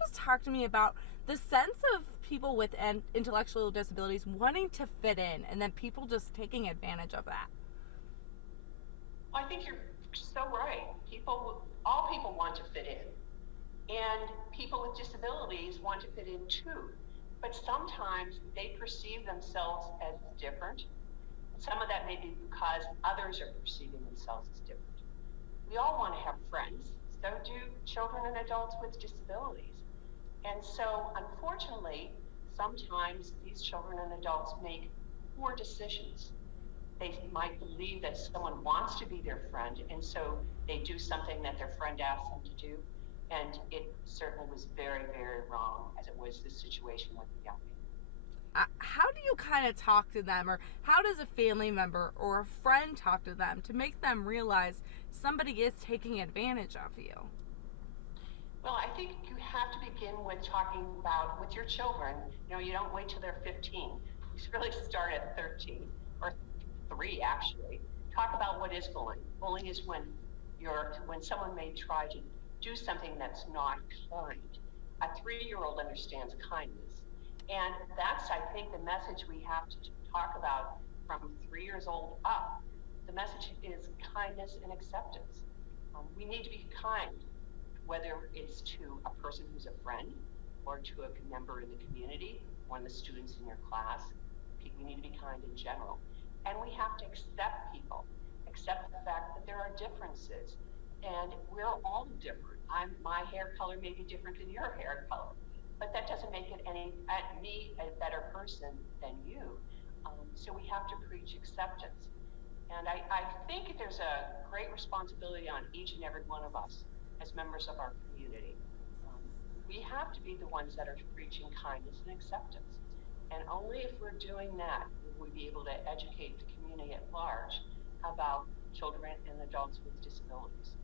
just talk to me about the sense of people with intellectual disabilities wanting to fit in and then people just taking advantage of that? I think you're so right. All people want to fit in. And people with disabilities want to fit in too. But sometimes they perceive themselves as different. Some of that may be because others are perceiving themselves as different. We all want to have friends. So do children and adults with disabilities. And so, unfortunately, sometimes these children and adults make poor decisions. They might believe that someone wants to be their friend, and so they do something that their friend asks them to do. And it certainly was very, very wrong, as it was the situation with the young man. How do you kind of talk to them, or how does a family member or a friend talk to them to make them realize somebody is taking advantage of you? Well, I think you have to begin with talking about with your children. You don't wait till they're 15. You should really start at 13 or 3, actually. Talk about what is bullying. Bullying is when someone may try to do something that's not kind. A 3-year-old understands kindness. And that's, I think, the message we have to talk about from 3 years old up. The message is kindness and acceptance. We need to be kind, whether it's to a person who's a friend or to a member in the community, one of the students in your class. We need to be kind in general. And we have to accept people, accept the fact that there are differences. And we're all different. My hair color may be different than your hair color, but that doesn't make me a better person than you. So we have to preach acceptance. And I think there's a great responsibility on each and every one of us as members of our community. We have to be the ones that are preaching kindness and acceptance. And only if we're doing that will we be able to educate the community at large about children and adults with disabilities.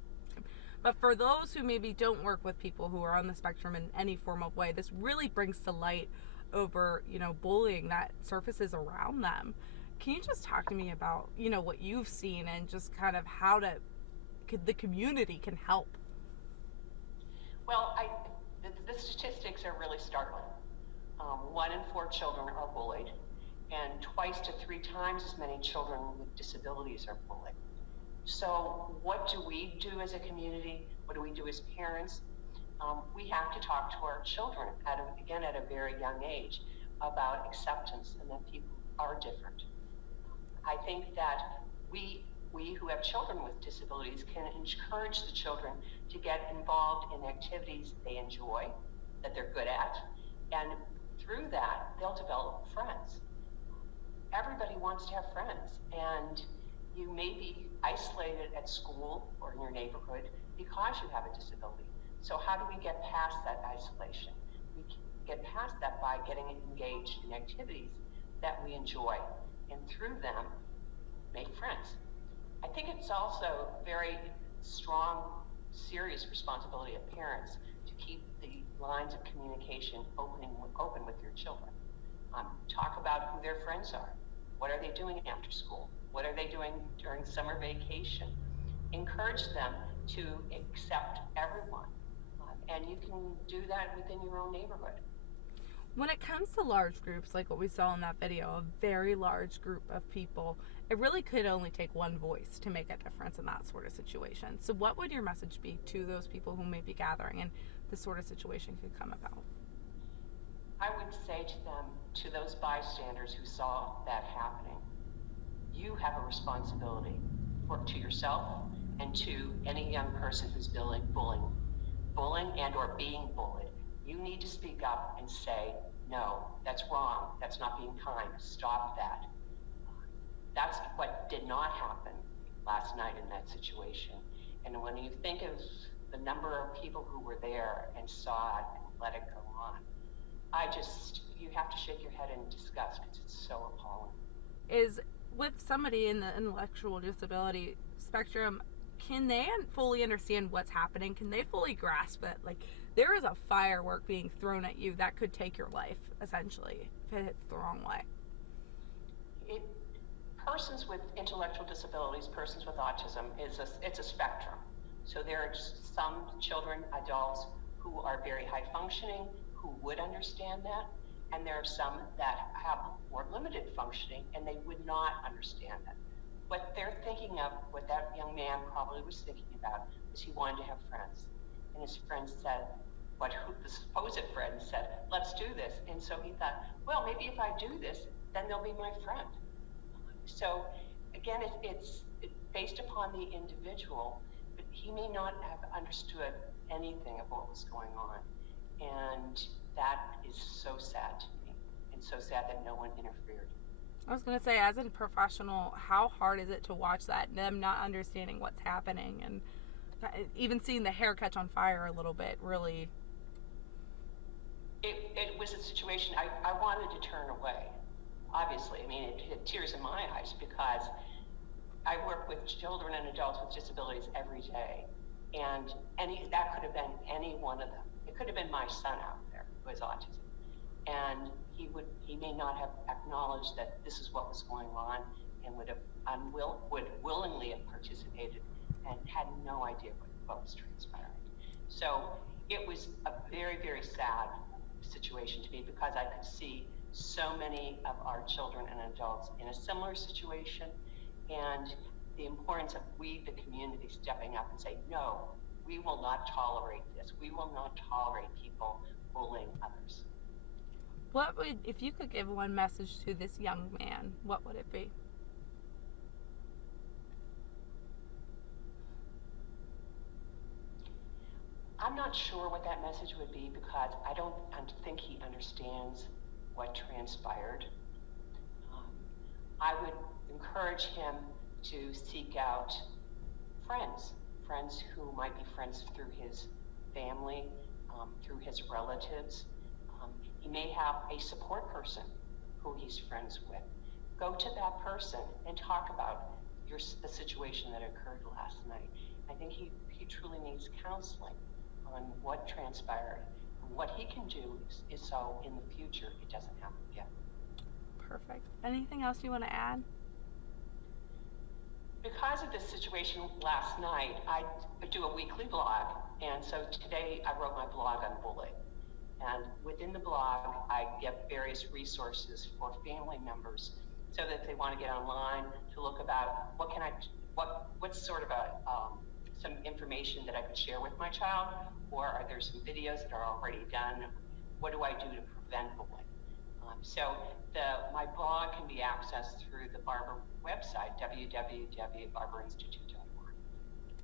But for those who maybe don't work with people who are on the spectrum in any form of way, this really brings to light over, bullying that surfaces around them. Can you just talk to me about, what you've seen and just kind of how the community can help? Well, the statistics are really startling. 1 in 4 children are bullied, and 2 to 3 times as many children with disabilities are bullied. So what do we do as a community? What do we do as parents? We have to talk to our children at a very young age about acceptance and that people are different. I think that we who have children with disabilities can encourage the children to get involved in activities they enjoy, that they're good at, and through that, they'll develop friends. Everybody wants to have friends, and you may be isolated at school or in your neighborhood because you have a disability. So how do we get past that isolation? We get past that by getting engaged in activities that we enjoy, and through them, make friends. I think it's also very strong, serious responsibility of parents to keep the lines of communication open with your children. Talk about who their friends are. What are they doing after school? What are they doing during summer vacation? Encourage them to accept everyone. And you can do that within your own neighborhood. When it comes to large groups, like what we saw in that video, a very large group of people, it really could only take one voice to make a difference in that sort of situation. So what would your message be to those people who may be gathering and this sort of situation could come about? I would say to them, to those bystanders who saw that happening, you have a responsibility to yourself and to any young person who's bullying and or being bullied. You need to speak up and say, no, that's wrong. That's not being kind. Stop that. That's what did not happen last night in that situation. And when you think of the number of people who were there and saw it and let it go on, you have to shake your head in disgust because it's so appalling. Is with somebody in the intellectual disability spectrum, can they fully understand what's happening? Can they fully grasp it? Like, there is a firework being thrown at you that could take your life, essentially, if it hits the wrong way. Persons with intellectual disabilities, persons with autism, it's a spectrum. So there are some children, adults, who are very high functioning, who would understand that, and there are some that have more limited functioning and they would not understand that. What they're thinking of, what that young man probably was thinking about, is he wanted to have friends. And his friend said, the supposed friend said, let's do this. And so he thought, well, maybe if I do this, then they'll be my friend. So again, it's based upon the individual, but he may not have understood anything of what was going on. And that is so sad to me, and so sad that no one interfered. I was going to say, as a professional, how hard is it to watch that, them not understanding what's happening, and even seeing the hair catch on fire a little bit, really? It was a situation I wanted to turn away, obviously. I mean, it had tears in my eyes because I work with children and adults with disabilities every day, and that could have been any one of them. It could have been my son out there who has autism, and he may not have acknowledged that this is what was going on, and would willingly have participated and had no idea what was transpiring. So it was a very, very sad situation to me because I could see so many of our children and adults in a similar situation, and the importance of we, the community, stepping up and saying, no, we will not tolerate this. We will not tolerate people bullying others. If you could give one message to this young man, what would it be? I'm not sure what that message would be because I don't think he understands what transpired. I would encourage him to seek out friends who might be friends through his family, through his relatives. He may have a support person who he's friends with. Go to that person and talk about the situation that occurred last night. I think he truly needs counseling on what transpired. And what he can do is so in the future it doesn't happen again. Perfect. Anything else you want to add? Because of this situation last night, I do a weekly blog, and so today I wrote my blog on bullying. And within the blog, I give various resources for family members so that if they want to get online to look about what's sort of some information that I could share with my child, or are there some videos that are already done? What do I do to prevent bullying? So my blog can be accessed through the Barber website, www.barberinstitute.com.